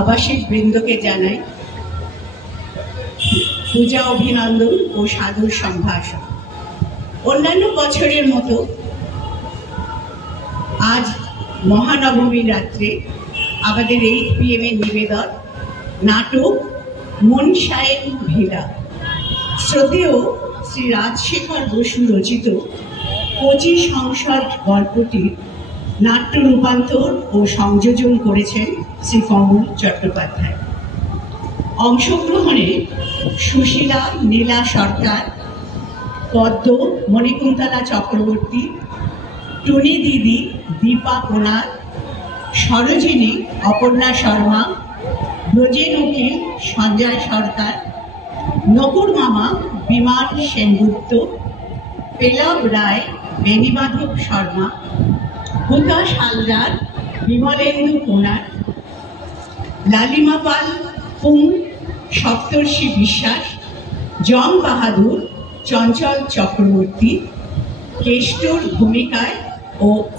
আবাসিক বৃন্দকে জানাই পূজা অভিনন্দন ও সাধুর সম্ভাষণ। অন্যান্য বছরের মতো আজ মহানবমীর রাত্রে আমাদের 8 PM এর নিবেদন নাটক মন শায়েন ভিলা। শ্রদ্ধেয় শ্রী রাজশেখর বসু রচিত 25 সংসদ গল্পটির নাট্য রূপান্তর ও সংযোজন করেছেন শ্রী কমল চট্টোপাধ্যায়। অংশগ্রহণে সুশীলা নীলা সরকার, পদ্ম মণিকুন্তলা চক্রবর্তী, টুনি দিদি দীপা কোনার, সরোজিনী অপর্ণা শর্মা, ব্রজেন উকিল সঞ্জয় সরকার, নকুর মামা বিমান সেনগুপ্ত, পেলব রায় বেণীমাধব শর্মা, হুতাশ হালদার বিমলেন্দু কোনার, লালিমা পাল পুং সপ্তর্ষি বিশ্বাস, জং বাহাদুর চঞ্চল চক্রবর্তী, কেষ্টর ভূমিকায়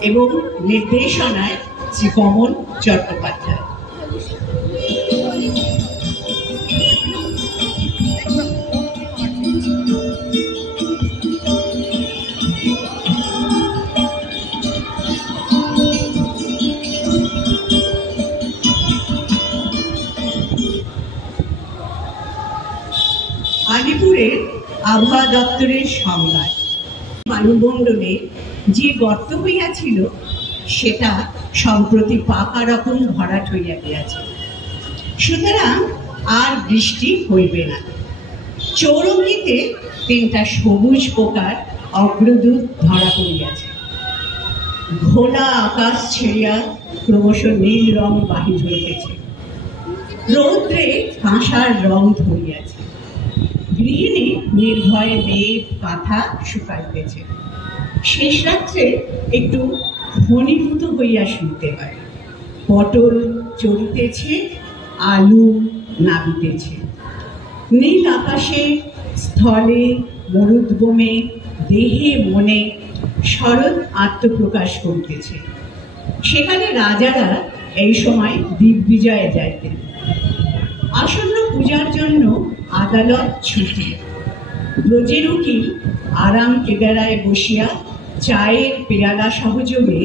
এবং নির্দেশনায় শ্রী কমল চট্টোপাধ্যায়। আলিপুরের আবহাওয়া দপ্তরের সংবাদ, বায়ুমণ্ডলে যে গর্ত হইয়াছিল সেটা সম্প্রতি পাকা রকম ভরাট হইয়া গিয়াছে, সুতরাং আর বৃষ্টি হইবে না। চৌরঙ্গিতে 3টা সবুজ পোকার অগ্রদূত ধরা পড়িয়াছে। ঘোলা আকাশ ছেড়িয়া ক্রমশ নীল রং বাহির হইতেছে। রৌদ্রে কাঁসার রং ধরিয়াছে। গৃহিণী নির্ভয়ে মেঘ কাঁথা শুকাইতেছে। শেষ রাত্রে একটু ঘনীভূত হইয়া শুনতে পারে। পটল চড়িতেছে, আলু নাবিতেছে। নীল আকাশে স্থলে মরুদ্গমে দেহে মনে শরৎ আত্মপ্রকাশ করিতেছে। সেখানে রাজারা এই সময় দিগ্বিজয়ে যাইতেন। আসন্ন পূজার জন্য আদালত ছুটি। ব্রজের উকিল আরাম কেদারায় বসিয়া চায়ের পেয়ালা সহযোগে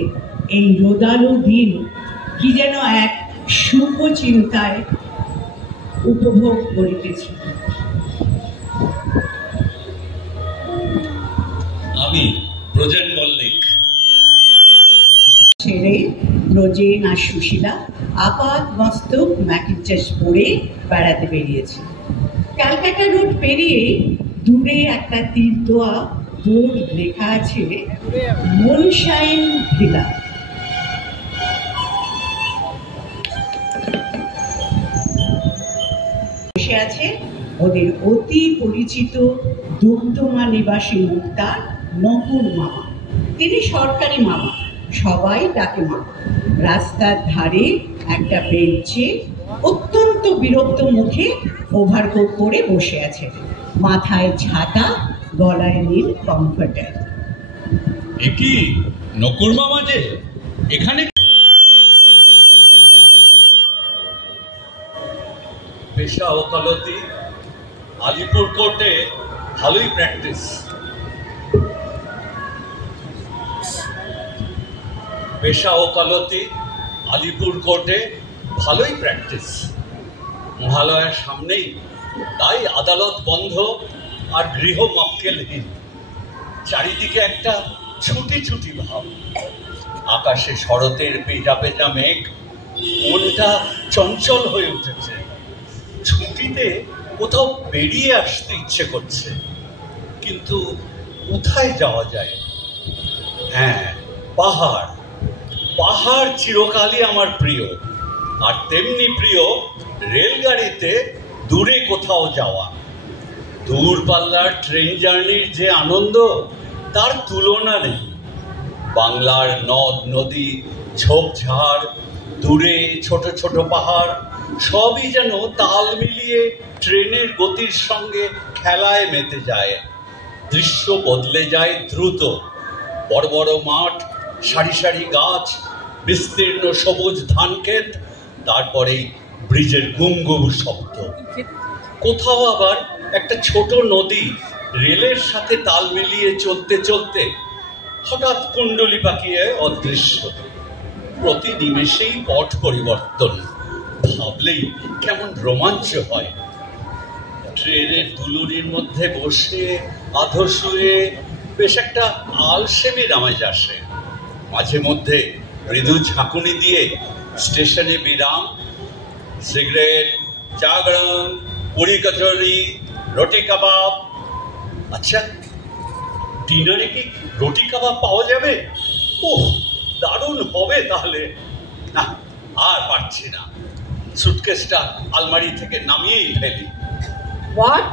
এই রোদালো দিন কি যেন এক শুভ চিন্তায় উপভোগ করিতেছে। আমি ব্রজেন মল্লিক। ছেড়ে ব্রজেন আর সুশীলা আপাত মস্তক ম্যাকিনটশ পরে বেড়াতে বেরিয়েছে। ক্যালকাটা রোড পেরিয়ে দূরে একটা তীরদোয়া বোর্ড লেখা আছে মন শায়েন ভিলা। বসে আছে ওদের অতি পরিচিত দুগ্ধমা নিবাসী মুক্তা নকুর মামা। তিনি সরকারি মামা, সবাই তাকে মামা। রাস্তার ধারে একটা বেঞ্চে অত্যন্ত বিরক্ত মুখে ওভারকোট পরে বসে আছে। মাথায় ছাতা, গলায় নীল কমফর্টার। একই নকুর মামা যে এখানে। পেশা ওকালতি আলিপুর কোর্টে ভালোই প্র্যাকটিস। পেশা ওকালতি আলিপুর কোর্টে ভালোই প্র্যাকটিস। মহালয়ার সামনেই, তাই আদালত বন্ধ আর গৃহ মক্কেলহীন। চারিদিকে একটা ছুটি ছুটি ভাব। আকাশে শরতের পেজা পেজা মেঘ। মনটা চঞ্চল হয়ে উঠেছে। ছুটিতে কোথাও বেরিয়ে আসতে ইচ্ছে করছে, কিন্তু কোথায় যাওয়া যায়? হ্যাঁ, পাহাড়। পাহাড় চিরকালই আমার প্রিয়, আর তেমনি প্রিয় রেলগাড়িতে দূরে কোথাও যাওয়া। দূরপাল্লার ট্রেন জার্নির যে আনন্দ, তার তুলনা নেই। বাংলার নদ নদী, ঝোপঝাড়, দূরে ছোট ছোট পাহাড়, সবই যেন তাল মিলিয়ে ট্রেনের গতির সঙ্গে খেলায় মেতে যায়। দৃশ্য বদলে যায় দ্রুত। বড় বড় মাঠ, সারি সারি গাছ, বিস্তীর্ণ সবুজ ধানক্ষেত, তারপরেই ব্রিজের গুম শব্দ, কোথাও আবার একটা ছোট নদী রেলের সাথে তাল মিলিয়ে চলতে চলতে হঠাৎ কুণ্ডলি পাকিয়ে অদৃশ্য। প্রতি নিমেষেই পট পরিবর্তন, ভাবলেই কেমন রোমাঞ্চ হয়। ট্রেনের দুলুরির মধ্যে বসে আধো শুয়ে বেশ একটা আলসেমি নামাজ আসে। মাঝে মধ্যে মৃদু ঝাঁকুনি দিয়ে স্টেশনে বিরাম, সিগারেট, চা গরম, পুরি কচুরি, রুটি কাবাব। আচ্ছা, ডিনারে কি রুটি কাবাব পাওয়া যাবে? ওহ, দারুণ হবে তাহলে। না, আর পারছি না, সুটকেসটা আলমারি থেকে নামিয়েই ফেলি। হোয়াট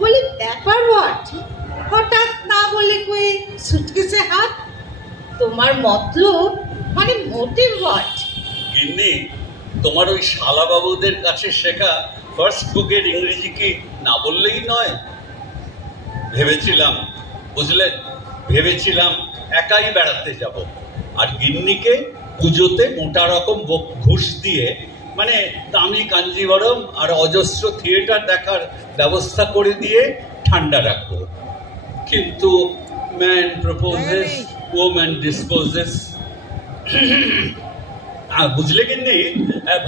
বলে ব্যাপার? হোয়াট হঠাৎ না বলে কই সুটকেসে হাত? তোমার মতলব মানে মোটিভ হোয়াট? গিন্নি, তোমার ওই শালাবাবুদের কাছে শেখা ফার্স্ট বুকের ইংরেজি কি না বললেই নয়? ভেবেছিলাম একাই বেড়াতে যাব, আর গিন্নিকে পুজোতে মোটা রকম ঘুষ দিয়ে, মানে দামি কাঞ্জিবরম আর অজস্র থিয়েটার দেখার ব্যবস্থা করে দিয়ে ঠান্ডা রাখবো। কিন্তু ম্যান প্রপোজেস, ওম্যান ডিসপোজেস। বুঝলে গিন্নি,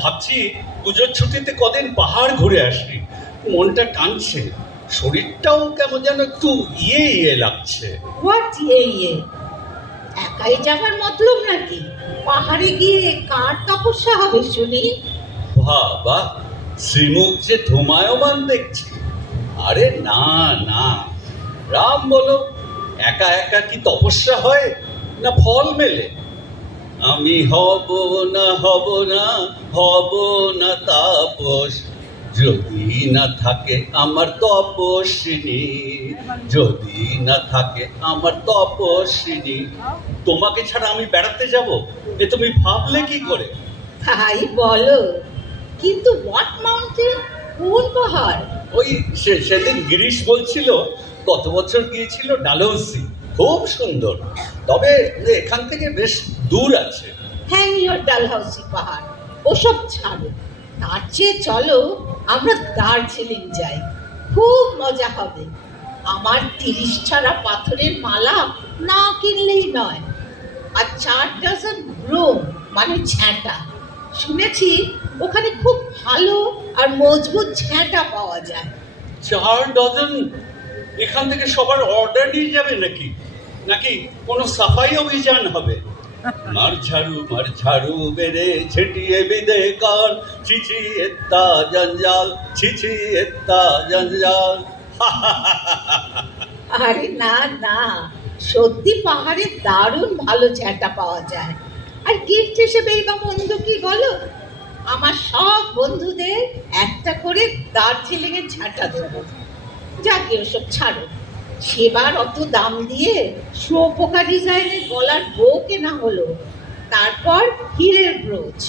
ভাবছি পুজোর ছুটিতে কদিন পাহাড় ঘুরে আসি। মনটা টানছে, শরীরটাও কেমন যেন একটু ইয়ে লাগছে। হোয়াট ইয়ে? একাই যাবার মতলব নাকি? পাহাড়ে গিয়ে কার তপস্যা হবে শুনি? বাবা, শ্রীমুখ যে ধুমায়মান দেখছি। আরে না না, রাম বলো, একা একা কি তপস্যা হয় না ফল মেলে? আমি হব না তাপস, যদি না থাকে আমার তপস্বিনী, যদি না থাকে আমার তপস্বিনী। তোমাকে ছাড়া আমি বেড়াতে যাব, এ তুমি ভাবলে কি করে? তাই বলো, কিন্তু হোয়াট মাউন্টেন? কোন পাহাড়? ওই সেদিন গিরিশ বলছিল গত বছর গিয়েছিল ডালহৌসি, খুব সুন্দর, তবে এখান থেকে বেশ দূর আছে। হ্যাং ইয়োর ডালহৌসি পাহাড়, ওসব ছাড়ো। তার চেয়ে চলো আমরা দার্জিলিং যাই, খুব মজা হবে। আমার 30 ছাড়া পাথরের মালা না কিনলেই নয়, আর 4 ডজন ব্রোম মানে ঝ্যাঁটা। শুনেছি ওখানে খুব ভালো আর মজবুত ঝ্যাঁটা পাওয়া যায়। 4 ডজন? এখান থেকে সবার অর্ডার নিয়ে যাবে নাকি কোনো সাফাই অভিযান হবে? মার ঝাড়ু বেড়ে ছিটিয়ে বিদে কার, ছিছি এত্তা জঞ্জাল, ছিছি এত্তা জঞ্জাল। আরে না না, সত্যি পাহাড়ে দারুণ ভালো ঝ্যাঁটা পাওয়া যায়। আর গিফট হিসেবেই বা মন্দ কি বলো? আমার সব বন্ধুদের একটা করে দার্জিলিং এর ঝাঁটা দেবো। যাকে ওসব ছাড়ো, সেবার অত দাম দিয়ে শোপোকা ডিজাইনের গলার বউ কেনা হলো, তারপর হীরের ব্রোচ।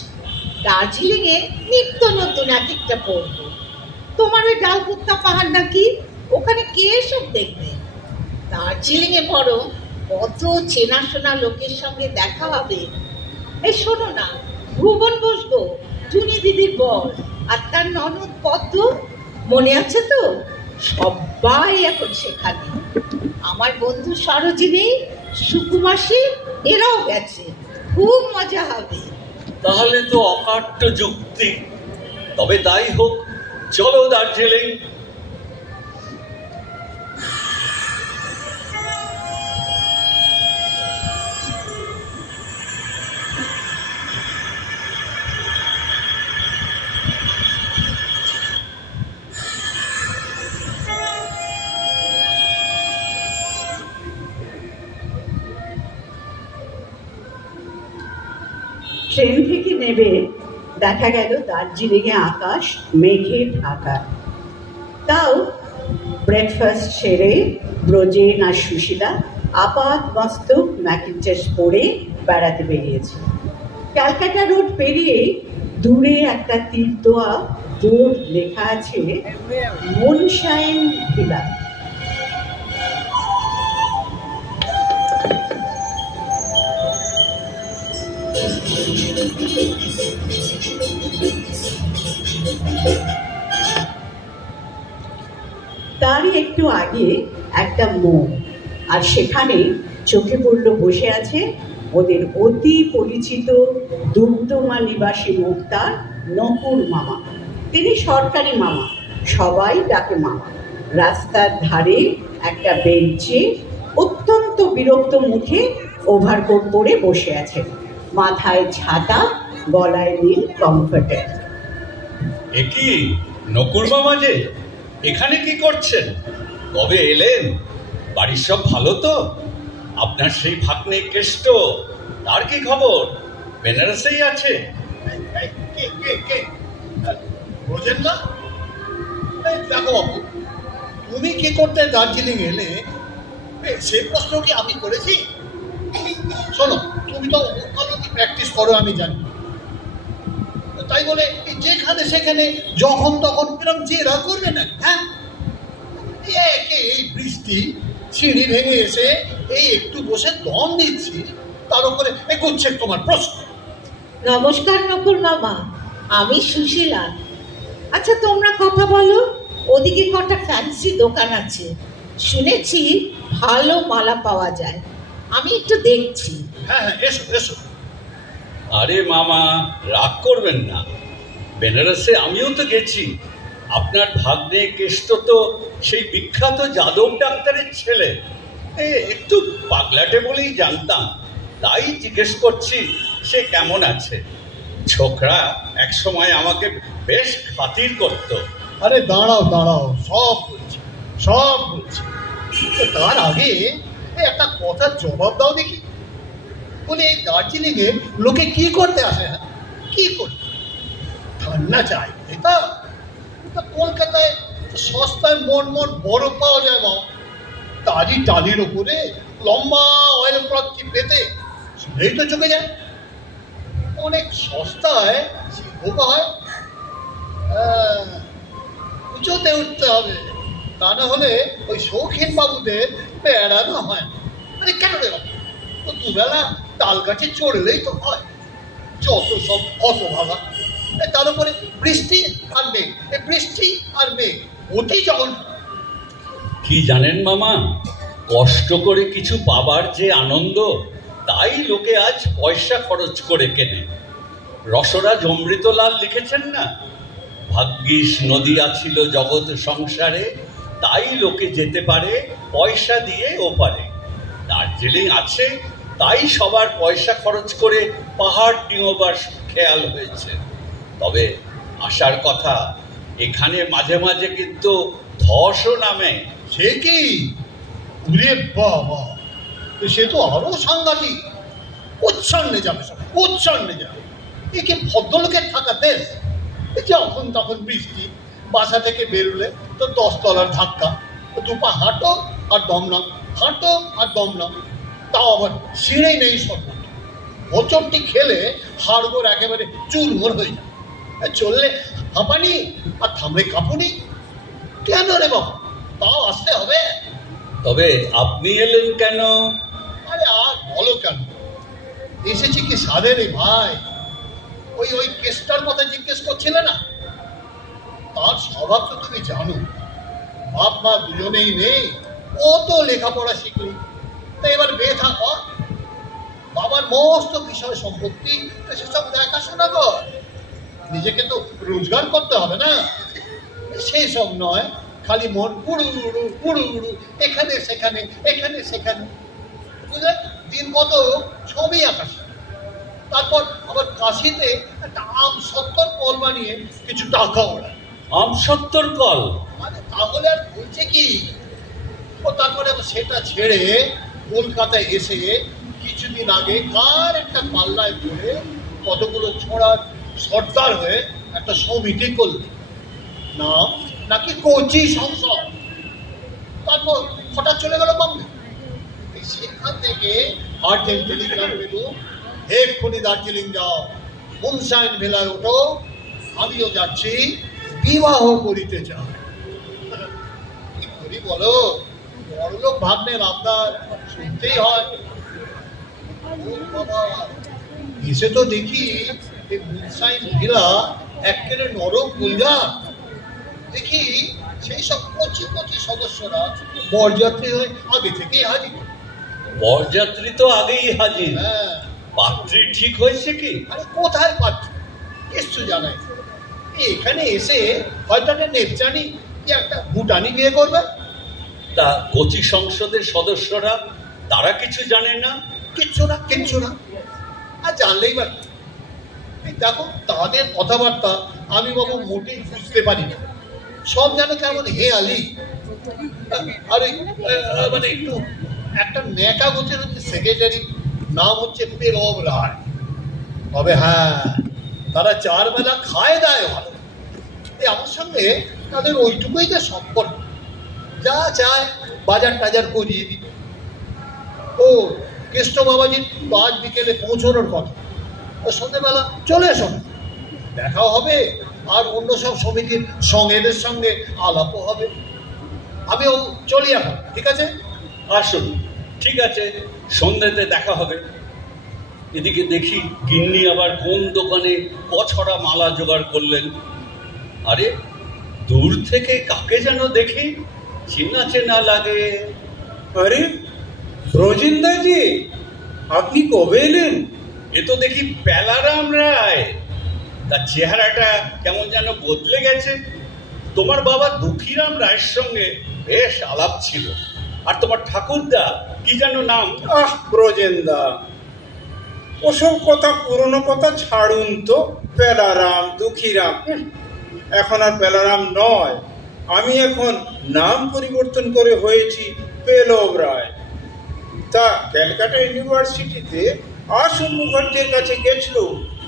দার্জিলিং এ নিত্য নতুন এক একটা পরবো। তোমার ওই ডালকুত্তা পাহাড় নাকি, ওখানে কে এসব দেখবে? দার্জিলিং এ বড় কত চেনাশোনা লোকের সঙ্গে দেখা হবে। এই শোনো না, ভুবন বসবো, টুনি দিদির বর, আর তার ননদ পদ্ম, মনে আছে তো? সবাই এখন সেখানে। আমার বন্ধু সরোজিনী, সুকুমাসী, এরাও গেছে, খুব মজা হবে। তাহলে তো অকাট্য যুক্তি। তবে তাই হোক, চলো দার্জিলিং। ট্রেন থেকে নেমে দেখা গেল দার্জিলিংয়ে আকাশ মেঘে ঢাকা। তাও ব্রেকফাস্ট সেরে ব্রজেন আর সুশীলা আপাত মস্তক ম্যাকিনটশ পরে বেড়াতে বেরিয়েছে। ক্যালকাটা রোড পেরিয়েই দূরে একটা তীরদোয়া বোর্ড লেখা আছে মুনশাইন ভিলা। একটু আগে একটা মোড়, আর সেখানে চোখে পড়ল বসে আছে ওদের অতি পরিচিত দুমদুমা নিবাসী মুক্তার নকুর মামা। তিনি সরকারি মামা, সবাই ডাকে মামা। রাস্তার ধারে একটা বেঞ্চে অত্যন্ত বিরক্ত মুখে ওভারকোট পরে বসে আছে, মাথায় ছাতা, গলায় নীল কমফর্টার। একই নকুর মামা যে, এখানে কি করছেন? কবে এলেন? বাড়ির সব ভালো তো? আপনার সেই ভাগ্নে কেষ্ট, তার কি খবর? বেনারসেই আছে? বোঝেন না? দেখো বাবু, তুমি কি করতে দার্জিলিং এলে সে প্রশ্ন কি আমি করেছি? শোনো, তুমি তো ওকালতি প্র্যাকটিস করো আমি জানি, তাই বলে যেখানে সেখানে যখন তখন এরকম জেরা করবে না। হ্যাঁ, এই বৃষ্টি, সিঁড়ি ভেঙে এসে এই একটু বসে দম দিচ্ছি, তার উপরে এগোচ্ছে তোমার প্রশ্ন। নমস্কার নকুর মামা, আমি সুশীলা। আচ্ছা তোমরা কথা বলো, ওদিকে কটা ফ্যান্সি দোকান আছে, শুনেছি ভালো মালা পাওয়া যায়, আমি একটু দেখছি। হ্যাঁ হ্যাঁ, এসো এসো। আরে মামা, রাগ করবেন না, বেনারসে আমিও তো গেছি। আপনার ভাগ্নে কেষ্ট তো সেই বিখ্যাত যাদব ডাক্তারের ছেলে। একটু পাগলাটে বলেই জানতাম, তাই জিজ্ঞেস করছি সে কেমন আছে। ছোকরা এক সময় আমাকে বেশ খাতির করত। আরে দাঁড়াও দাঁড়াও, সব বলছি সব বলছি। তার আগে একটা কথার জবাব দাও দেখি। বলে এই দার্জিলিং এ লোকে কি করতে আসে? হ্যাঁ, কি করতে? ঠান্ডা চাই, এটা কলকাতায় সস্তায় মন মন বরফ পাওয়া যায় বাবা, তারই টালির ওপরে লম্বা অয়েল ক্লথ পেতে সেটাই তো চোখে যায়। অনেক সস্তায় শিল্প হয়, উঁচুতে উঠতে হবে, তা না হলে ওই শৌখিন বাবুদের বেড়ানো হয়। আরে কেন রে বাবু, ও দুবেলা তাল গাছে চড়লেই তো হয়। যত সব অত ভাবা, তার উপরে বৃষ্টি আর মেঘ, বৃষ্টি আর মেঘ, অতি যখন। কি জানেন মামা, কষ্ট করে কিছু পাবার যে আনন্দ, তাই লোকে আজ পয়সা খরচ করে কেনে। রসরাজ অমৃতলাল লিখেছেন না, ভাগ্যিস নদী আছিল জগৎ সংসারে, তাই লোকে যেতে পারে পয়সা দিয়ে ওপারে। দার্জিলিং আছে, তাই সবার পয়সা খরচ করে পাহাড় ডিঙোবার খেয়াল হয়েছে। তবে আসার কথা, এখানে মাঝে মাঝে কিন্তু ধসও নামে। সে কি? উরে বাবা, সে তো আরো সাংঘাতিক। উচ্ছন্নে যাবে, সব উচ্ছন্নে যাবে। একে ভদ্রলোকের থাকা দেশ। যখন তখন বৃষ্টি, বাসা থেকে বেরোলে তো 10 তলার ধাক্কা, দুপা হাঁটো আর দমনা, হাঁটো আর দমনা, তাও আবার সিঁড়েই নেই সর্বত। হোঁচটটি খেলে হাড়গোড় একেবারে চুরমুর হয়ে যায়। চললে হাঁপানি আর থামলে কাঁপুনি। কেন রে বাবা, তাও আসতে হবে। তবে আপনি এলেন কেন? আরে আর বলো কেন, এসেছি কি সাধে রে ভাই। ওই কেসটার কথা জিজ্ঞেস করছিলে না, তার স্বভাব তো তুমি জানো। বাপ মা দুজনেই নেই, ও তো লেখাপড়া শিখলি, তো এবার বেথা কর। বাবার মস্ত বিষয় সম্পত্তি, সেসব দেখাশোনা কর। নিজেকে তো রোজগার করতে হবে না। সেই সব নয়, খালি মন উড়ু উড়ু উড়ু উড়ু, এখানে সেখানে এখানে সেখানে, বুঝলে? দিন কত ছবি আকাশে, তারপর আবার কাশিতে একটা আমসত্তর কল বানিয়ে কিছু টাকা ওড়ায়। আমসত্তর কল? মানে তাহলে আর বলছে কি? ও তারপরে সেটা ছেড়ে কলকাতায় এসে কিছুদিন আগে কার একটা পাল্লায় পড়ে কতগুলো ছোড়ার সর্দার হয়ে একটা সমিতি করল, নাম নাকি কোচি সংসদ। তারপর হঠাৎ চলে গেল বম্বে। সেখান থেকে আর্জেন্ট টেলিগ্রাম পেল, এক্ষুনি দার্জিলিং যাও, মুনশাইন ভেলায় ওঠো, আমিও যাচ্ছি, বিবাহ করিতে চাও। কি করি বলো, বড়লোক ভাগ্নের আবদার শুনতেই হয়। বাবা, এসে তো দেখি এই মুনশাইন ভেলা একেবারে নরক গুলজার। দেখি সেই সব কচি কচি সদস্যরা বরযাত্রী হয়ে আগে থেকেই হাজির। বরযাত্রী তো আগেই হাজির, হ্যাঁ, পাত্রী ঠিক হয়েছে কি? আরে কোথায় পাচ্ছ, কিছু জানাই। এখানে এসে হয়তো একটা নেপচানি যে একটা ভুটানি বিয়ে করবে। তা কচি সংসদের সদস্যরা তারা কিছু জানে না? কিচ্ছু না, কিচ্ছু না। আর জানলেই বা কি? এই দেখো তাদের কথাবার্তা আমি বাবু মোটেই বুঝতে পারি না। সব যেন কেমন হে আলি। আরে মানে একটু একটা ন্যাকা গোছের হচ্ছে সেক্রেটারি, নাম হচ্ছে পেলব রায়। তবে হ্যাঁ, তারা 4 বেলা খায় দায় ভালো। এই আমার সঙ্গে তাদের ওইটুকুই যে সম্পর্ক, যা চায় বাজার টাজার করিয়ে দিই। ও কেষ্ট বাবাজির আজ বিকেলে পৌঁছানোর কথা, সন্ধ্যেবেলা চলে এসো, দেখাও হবে আর অন্য সব সমিতির সঙ্গেদের সঙ্গে আলাপও হবে। আমিও চলি এখন, ঠিক আছে? আসুন, ঠিক আছে, সন্ধ্যেতে দেখা হবে। এদিকে দেখি গিন্নি আবার কোন দোকানে কছড়া মালা জোগাড় করলেন। আরে দূর থেকে কাকে যেন দেখি, চেনা চেনা লাগে। আরে ব্রজেন্দাজি, আপনি কবে এলেন? এ তো দেখি বেলারাম রায়। তার চেহারাটা কেমন যেন বদলে গেছে। তোমার বাবা দুঃখীরাম রায়ের সঙ্গে বেশ আলাপ ছিল। আর তোমার ঠাকুরদা কি যেন নাম? আহ ব্রজেন্দা, ওসব কথা পুরনো কথা ছাড়ুন তো। বেলারাম, দুঃখীরাম, এখন আর বেলারাম নয়। আমি এখন নাম পরিবর্তন করে হয়েছি পেলব রায়। তা ক্যালকাটা ইউনিভার্সিটিতে আসুন মুখার্জির কাছে গেছিল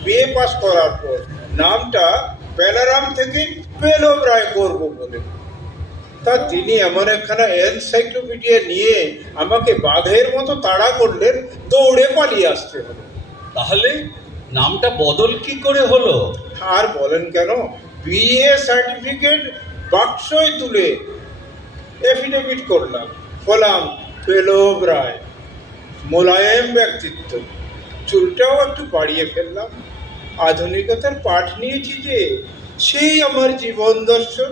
বিএ পাস করার পর নামটা বেলারাম থেকে পেলব রায় করব বলে। তা তিনি এমন একখানা এনসাইক্লোপিডিয়া নিয়ে আমাকে বাঘের মতো তাড়া করলেন, দৌড়ে পালিয়ে আসতে হলো। তাহলে নামটা বদল কি করে হলো? আর বলেন কেন, বিএ সার্টিফিকেট বাক্সয় তুলে এফিডেভিট করলাম, হলাম পেলব রায়। মোলায়েম ব্যক্তিত্ব, চুলটাও একটু বাড়িয়ে ফেললাম। আধুনিকতার পাঠ নিয়েছি যে, সেই আমার জীবন দর্শন।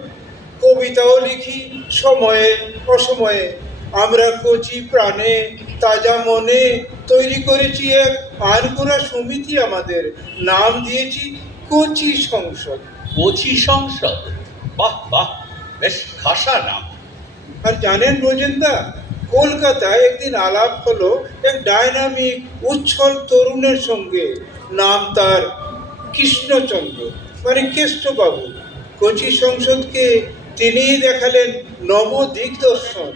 কবিতাও লিখি সময়ে অসময়ে। আমরা কচি প্রাণে তাজা মনে তৈরি করেছি এক আনকোনা সমিতি, আমাদের নাম দিয়েছি কচি সংসদ। কচি সংসদ? বাহ বাহ, বেশ খাসা নাম। আর জানেন ব্রজেন্দা, কলকাতায় একদিন আলাপ হলো এক ডায়নামিক উচ্ছল তরুণের সঙ্গে। নাম তার কৃষ্ণচন্দ্র, মানে কেষ্টবাবু। কচি সংসদকে তিনিই দেখালেন নব দিগদর্শন।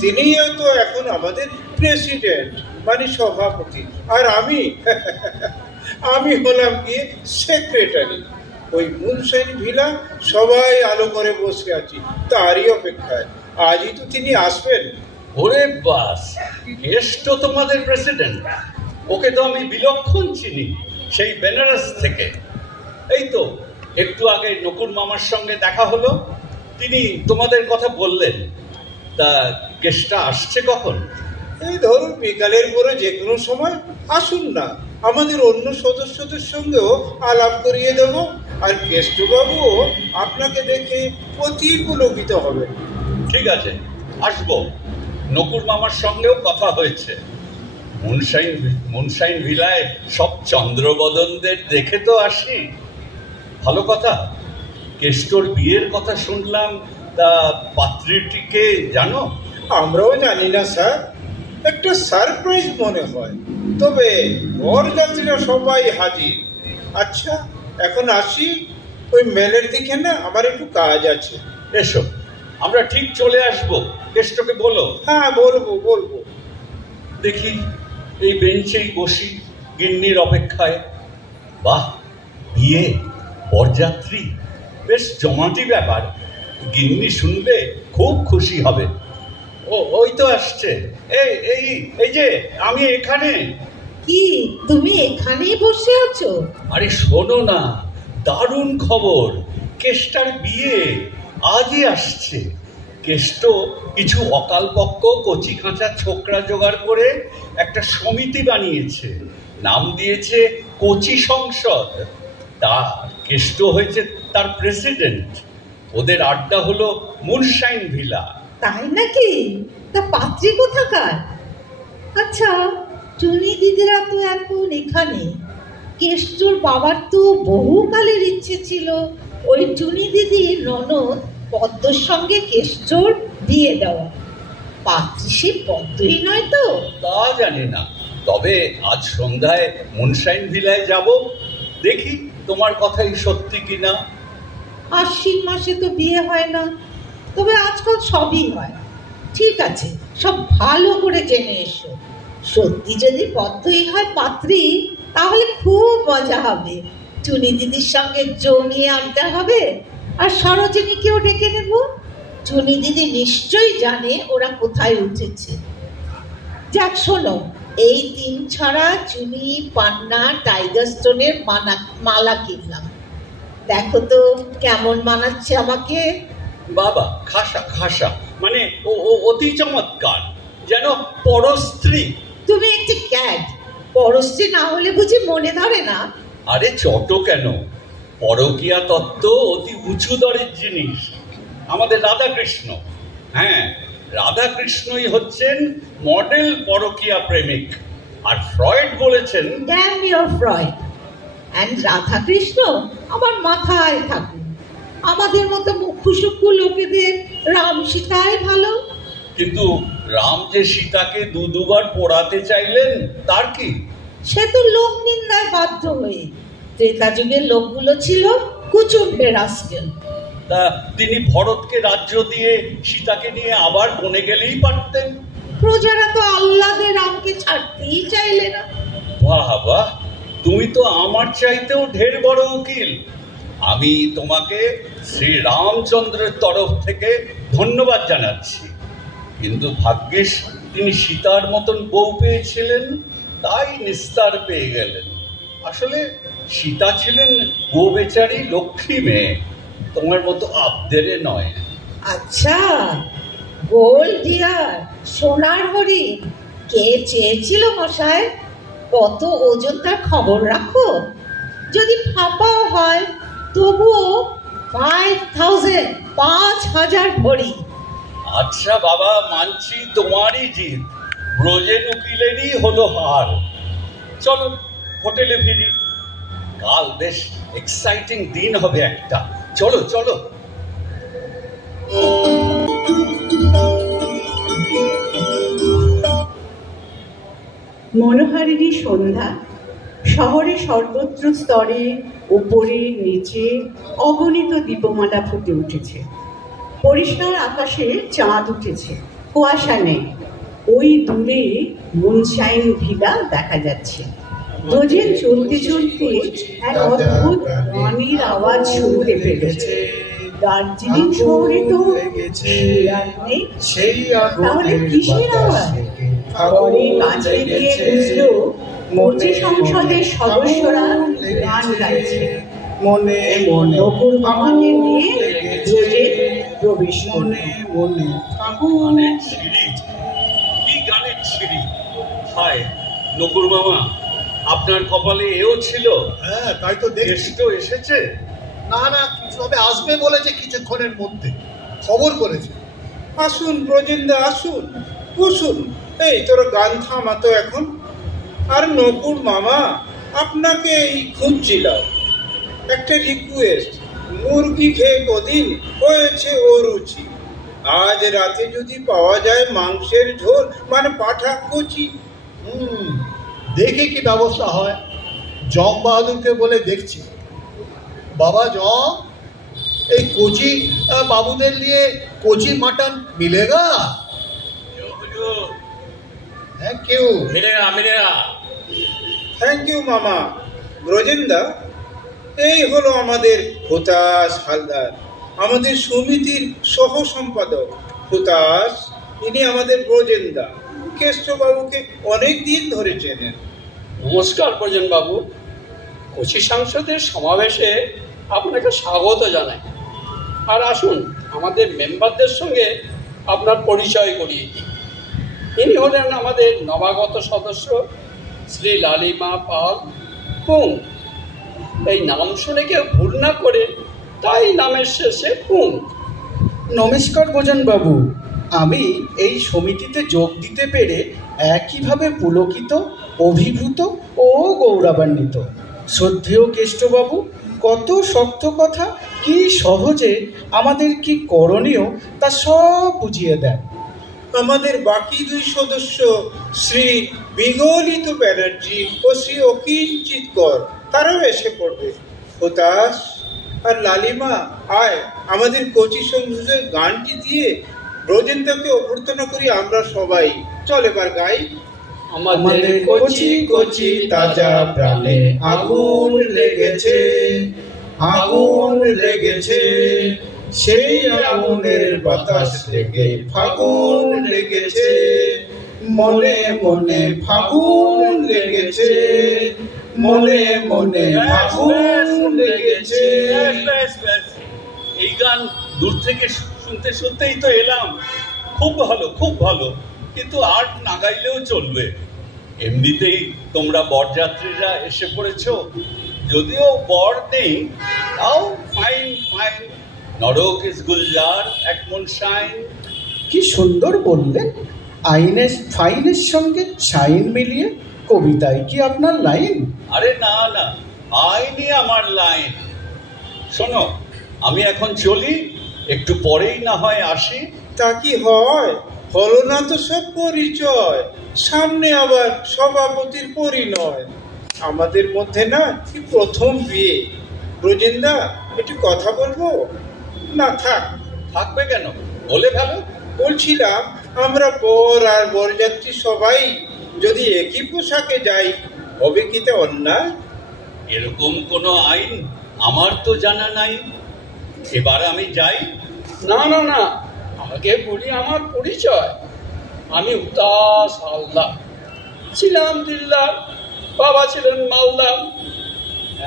তিনিই তো এখন আমাদের প্রেসিডেন্ট, মানে সভাপতি। আর আমি হলাম গিয়ে সেক্রেটারি। ওই মুনশাইন ভিলা সবাই আলো করে বসে আছি তারই অপেক্ষায়। আজই তো তিনি আসবেন। ওরে বাস, কেষ্ট তোমাদের প্রেসিডেন্ট? ওকে তো আমি বিলক্ষণ চিনি, সেই বেনারস থেকে। এই তো একটু আগে নকুর মামার সঙ্গে দেখা হলো, তিনি তোমাদের কথা বললেন। তা কেষ্টটা আসছে কখন? এই ধরুন বিকালের পরে যে কোনো সময় আসুন না, আমাদের অন্য সদস্যদের সঙ্গেও আলাপ করিয়ে দেব। আর কেষ্টবাবুও আপনাকে দেখে অতি পুলকিত হবে। ঠিক আছে, আসবো। নকুর মামার সঙ্গেও কথা হয়েছে। মুনশাইন ভিলায় সব চন্দ্রবদনদের দেখে তো আসি। ভালো কথা। কেষ্টর বিয়ের কথা শুনলাম, তা পাত্রীটিকে জানো? আমরাও জানি না স্যার, একটা সারপ্রাইজ মনে হয়। তবে বরযাত্রীরা সবাই হাজির। আচ্ছা এখন আসি, ওই মেলের দিকে না আমার একটু কাজ আছে। এসো, আমরা ঠিক চলে আসবো। কেষ্টকে বলো। হ্যাঁ বলবো। দেখি এই বেঞ্চেই বসি গিন্নির অপেক্ষায়। বাহ, বিয়ে, বরযাত্রী, বেশ জমাটি ব্যাপার। গিন্নি শুনলে খুব খুশি হবে। ওই তো আসছে। এই যে আমি এখানে। কি তুমি এখানেই বসে আছো? আরে শোনো না, দারুণ খবর। কেষ্টার বিয়ে আজই আসছে। কেষ্ট কিছু অকালপক্ষ কচি কাঁচা ছোকরা জোগাড় করে একটা সমিতি বানিয়েছে, নাম দিয়েছে কচি সংসদ। তা কেষ্ট হয়েছে তার প্রেসিডেন্ট। ওদের আড্ডা হলো মুনশাইন ভিলা। তাই নাকি? তা পাত্রী কোথাকার? আচ্ছা, টুনি দিদিরা তো এখন এখানে। কেষ্টর বাবার তো বহুকালের ইচ্ছে ছিল ওই টুনি দিদির ননদ পদ্মর সঙ্গে কেষ্টর বিয়ে দেওয়া। পাত্রী সে পদ্মই নয় তো? তা জানি না, তবে আজ সন্ধ্যায় মুনশাইন ভিলায় যাব, দেখি তোমার কথাই সত্যি কিনা। আশ্বিন মাসে তো বিয়ে হয় না, তবে আজকাল সবই হয়। ঠিক আছে, সব ভালো করে জেনে এসো। সত্যি যদি পদ্মই হয় পাত্রী, তাহলে খুব মজা হবে। টুনি দিদির সঙ্গে জমিয়ে আড্ডা হবে, আর সরোজিনীকেও ডেকে নেব। টুনি দিদি নিশ্চয়ই জানে ওরা কোথায় উঠেছে। যাক শোনো, এই দিন ছাড়া চুনি, পান্না, টাইগার স্টোনের মালা কিনলাম। দেখো তো কেমন মানাচ্ছে আমাকে। বাবা, খাসা খাসা, মানে অতি চমৎকার, যেন পরস্ত্রী। তুমি একটি ক্যাড, পরশ্রী না হলে বুঝি মনে ধরে না? আরে চট কেন, পরকীয়া তত্ত্ব অতি উঁচু দরের জিনিস। আমাদের রাধাকৃষ্ণ, হ্যাঁ, রাধাকৃষ্ণই হচ্ছেন মডেল পরকীয়া প্রেমিক। আর ফ্রয়েড বলেছেন, damn your Freud and Radhakrishna আমার মাথায় থাকুন। আমাদের মতো মুখ্য সূক্ষ্ম লোকেদের রাম সীতায় ভালো। কিন্তু রাম যে সীতাকে দুবার পোড়াতে চাইলেন, তার কি? সে তো লোক নিন্দায় বাধ্য হয়ে। ত্রেতা যুগের লোকগুলো ছিল কুচুম্বে রাস্কেল। তা তিনি ভরতকে রাজ্য দিয়ে সীতাকে নিয়ে আবার বনে গেলেই পারতেন। প্রজারা তো আল্লাদের রামকে ছাড়তেই চাইলে না। বাহ বাহ, তুমি তো আমার চাইতেও ঢের বড় উকিল। আমি তোমাকে শ্রী রামচন্দ্রের তরফ থেকে ধন্যবাদ জানাচ্ছি। কিন্তু ভাগ্যিস তিনি সীতার মতন বউ পেয়েছিলেন, তাই নিস্তার পেয়ে গেলেন। আসলে সীতা ছিলেন গোবেচারী লক্ষ্মী মেয়ে, তোমার মতো আবদেরে নয়। আচ্ছা, গোল্ড ডিয়ার, সোনার হরিণ কে চেয়েছিল মশাই? কত ওজন তার খবর রাখো? যদি ফাঁপাও হয় তবুও 5000, 5000 ভরি। আচ্ছা বাবা, মানছি তোমারই জিত, ব্রজেন উকিলেরই হলো হার। চলো হোটেলে ফিরি, কাল বেশ এক্সাইটিং দিন হবে একটা। চলো চলো। মনোহারিণী সন্ধ্যা। শহরে সর্বত্র স্তরে, ওপরে নিচে অগণিত দীপমালা ফুটে উঠেছে। পরিষ্কার আকাশে চাঁদ উঠেছে, কুয়াশা নেই। ওই দূরে মুনশাইন ভিলা দেখা যাচ্ছে। রোজেন চলতে চলতে এক অদ্ভুত গানের আওয়াজ শুনতে পেরেছে। দার্জিলিং শহরে তো আর নেই, তাহলে কিসের আওয়াজ? পরে কাছে গিয়ে বুঝলো মন্ত্রী সংসদের সদস্যরা গান গাইছে। মনে মনে নকুর মামাকে নিয়ে রোজে প্রবেশ করল। গানের ছিরি, কি গানের ছিরি! হায় নকুর মামা, আপনার কপালে এও ছিল? হ্যাঁ, তাই তো দেখছি। তো এসেছে? না না, তবে আসবে বলেছে কিছুক্ষণের মধ্যে, খবর করেছে। আসুন ব্রজেন্দা, আসুন, বসুন। এই তোরা গান থামা তো এখন। আর নকুর মামা, আপনাকে এই খুঁজছিলাম। একটা রিকোয়েস্ট, মুরগি খেয়ে কদিন হয়েছে অরুচি। আজ রাতে যদি পাওয়া যায় মাংসের ঝোল, মানে পাঠা কচি। দেখি কি ব্যবস্থা হয়। জং বাহাদুরকে বলে দেখছি। বাবা জং, এই কোচি বাবুদের নিয়ে কোচি মাটন মিলেগা? Thank you. মিলেগা মিলেগা। থ্যাংক ইউ মামা। ব্রজেন্দা, এই হলো আমাদের হুতাশ হালদার, আমাদের সমিতির সহ সম্পাদক। হুতাশ, ইনি আমাদের ব্রজেন্দা। কেষ্টবাবুকে অনেক দিন ধরে চেনেন। নমস্কার ব্রজেন বাবু, কোচি সাংসদের সমাবেশে আপনাকে স্বাগত জানাই। আর আসুন, আমাদের মেম্বারদের সঙ্গে আপনার পরিচয় করিয়ে দিই। ইনি হলেন আমাদের নবাগত সদস্য শ্রী লালিমা পাল পুং। এই নাম শুনে কেউ ভুল না করে তাই নামের শেষে পুং। নমস্কার বোজন বাবু, আমি এই সমিতিতে যোগ দিতে পেরে একইভাবে পুলকিত, অভিভূত ও গৌরবান্বিত। শ্রদ্ধেয় কেষ্টবাবু কত শক্ত কথা কি সহজে আমাদের কি করণীয় তা সব বুঝিয়ে দেন। আমাদের বাকি দুই সদস্য শ্রী বিগলিত ব্যানার্জি ও শ্রী অকিঞ্চিত কর তারাও এসে পড়বে। হতাশ আর লালিমা, আয় আমাদের কচি সংযোগের গানটি দিয়ে ব্রজেন্দ্রকে অভ্যর্থনা করি আমরা সবাই। চল এবার গাই। আমাদের কচি কচি তাজা প্রাণে আগুন লেগেছে, আগুন লেগেছে, সেই আগুনের বাতাস লেগে ফাগুন লেগেছে, মনে মনে ফাগুন লেগেছে, মনে মনে ফাগুন লেগেছে। এই গান দূর থেকে শুনতে শুনতেই তো এলাম। খুব ভালো, খুব ভালো, কিন্তু আর না গাইলেও চলবে। এমনিতেই তোমরা বরযাত্রীরা এসে পড়েছ, যদিও বর নেই তাও ফাইন ফাইন। নরক ইজ গুলজার এক মন শাইন। কি সুন্দর বললেন, আইনের ফাইনের সঙ্গে শাইন মিলিয়ে। কবিতায় কি আপনার লাইন? আরে না না, আইনই আমার লাইন। শোনো, আমি এখন চলি, একটু পরেই না হয় আসি। তা কি হয়? হলো না তো সব পরিচয়, সামনে আবার সভাপতির পরিণয়। আমাদের মধ্যে না কি প্রথম বিয়ে। ব্রজেন্দা, একটু কথা বলবো? না থাক। থাকবে কেন, বলে ভালো। বলছিলাম, আমরা বর আর বরযাত্রী সবাই যদি একই পোশাকে যাই, হবে কি তা অন্যায়? এরকম কোনো আইন আমার তো জানা নাই। এবার আমি যাই। না না না, আগে বলি আমার পরিচয়। আমি উদাস হালদার, ছিলাম দিল্লার, বাবা ছিলেন মালদার।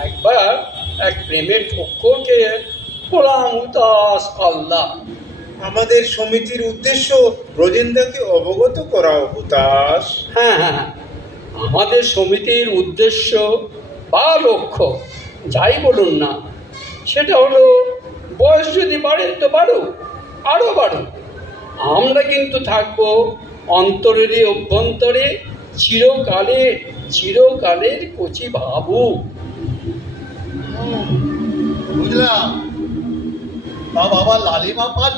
একবার এক প্রেমের ঠক্কর খেয়ে হলাম উদাস হালদার। আমাদের সমিতির উদ্দেশ্য ব্রজেন্দাকে অবগত করাও। হুতাশ। হ্যাঁ হ্যাঁ, আমাদের সমিতির উদ্দেশ্য বা লক্ষ্য যাই বলুন না, সেটা হলো বয়স যদি বাড়ে তো বাড়ুক, আরও বাড়ুক, আমরা কিন্তু থাকবো অন্তরেরই অভ্যন্তরে চিরকালের চিরকালের কচি ভাবু। বুঝলাম। তা বাবা লালিমা পাল,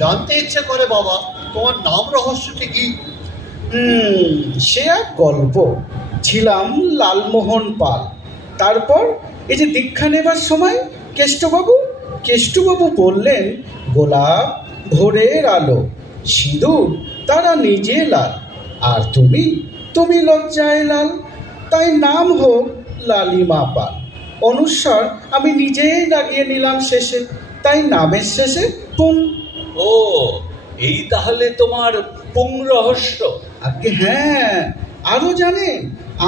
জানতে ইচ্ছে করে বাবা, তোমার নাম রহস্যটি কি? সে এক গল্প। ছিলাম লালমোহন পাল। তারপর এই যে দীক্ষা নেবার সময় কেষ্টবাবু বললেন, গোলাপ ভোরের আলো, সিঁদুর তারা নিজে লাল, আর তুমি লজ্জায় লাল, তাই নাম হোক লালিমা পাল। অনুস্বার আমি নিজেই লাগিয়ে নিলাম শেষে, তাই নামের শেষে পুং। ও, এই তাহলে তোমার পুং রহস্য? আগে হ্যাঁ, আরও জানেন,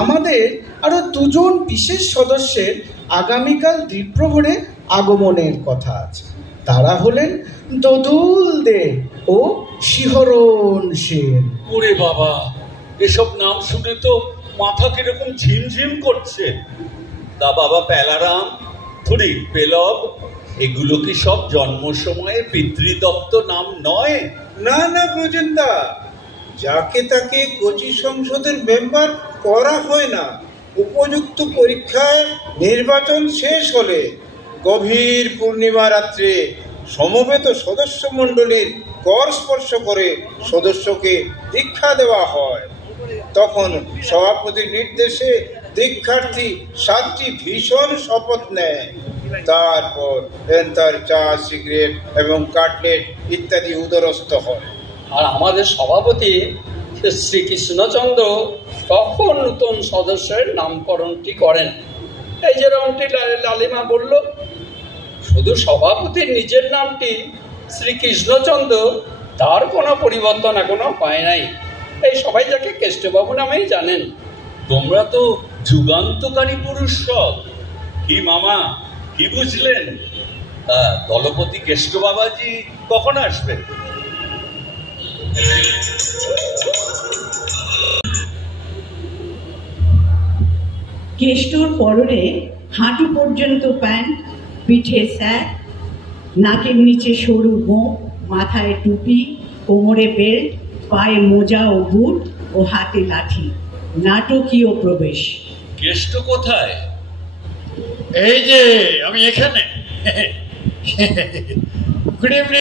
আমাদের আরো দুজন বিশেষ সদস্যের আগামীকাল দ্বীপ্রহরে আগমনের কথা আছে। তারা হলেন দদুল দে ও শিহরণ সেন। ওরে বাবা, এসব নাম শুনে তো মাথা কিরকম ঝিমঝিম করছে। তা বাবা পেলারাম, থুড়ি পেলব, এগুলো কি সব জন্ম সময়ে পিতৃদত্ত নাম নয়? না না ব্রজেন্দা, যাকে তাকে কচি সংসদের মেম্বার করা হয় না। উপযুক্ত পরীক্ষায় নির্বাচন শেষ হলে গভীর পূর্ণিমা রাত্রে সমবেত সদস্য মণ্ডলীর কর স্পর্শ করে সদস্যকে দীক্ষা দেওয়া হয়। তখন সভাপতির নির্দেশে দীক্ষার্থী 7টি ভীষণ শপথ নেয়। তারপর তার চা, সিগারেট এবং কাটলেট ইত্যাদি উদরস্থ হয়। আর আমাদের সভাপতি শ্রীকৃষ্ণচন্দ্র তখন নতুন সদস্যের নামকরণটি করেন। এই যেরকমটি লালিমা বলল, শুধু সভাপতির নিজের নামটি শ্রীকৃষ্ণচন্দ্র, তার কোনো পরিবর্তন এখনো হয় নাই। এই সবাই যাকে কেষ্টবাবু নামেই জানেন। তোমরা তো যুগান্তকারী পুরুষ সব। কি মামা, কি বুঝলেন? দলপতি কেষ্ট বাবাজি কখন আসবেন? কেষ্টর পরনে হাঁটু পর্যন্ত প্যান্ট, পিঠে স্যাক, নাকের নিচে সরু গোঁফ, মাথায় টুপি, কোমরে বেল্ট, পায়ে মোজা ও বুট ও হাতে লাঠি। নাটকীয় প্রবেশ। কেষ্ট কোথায়? এই যে আমি এখানে। Good evening.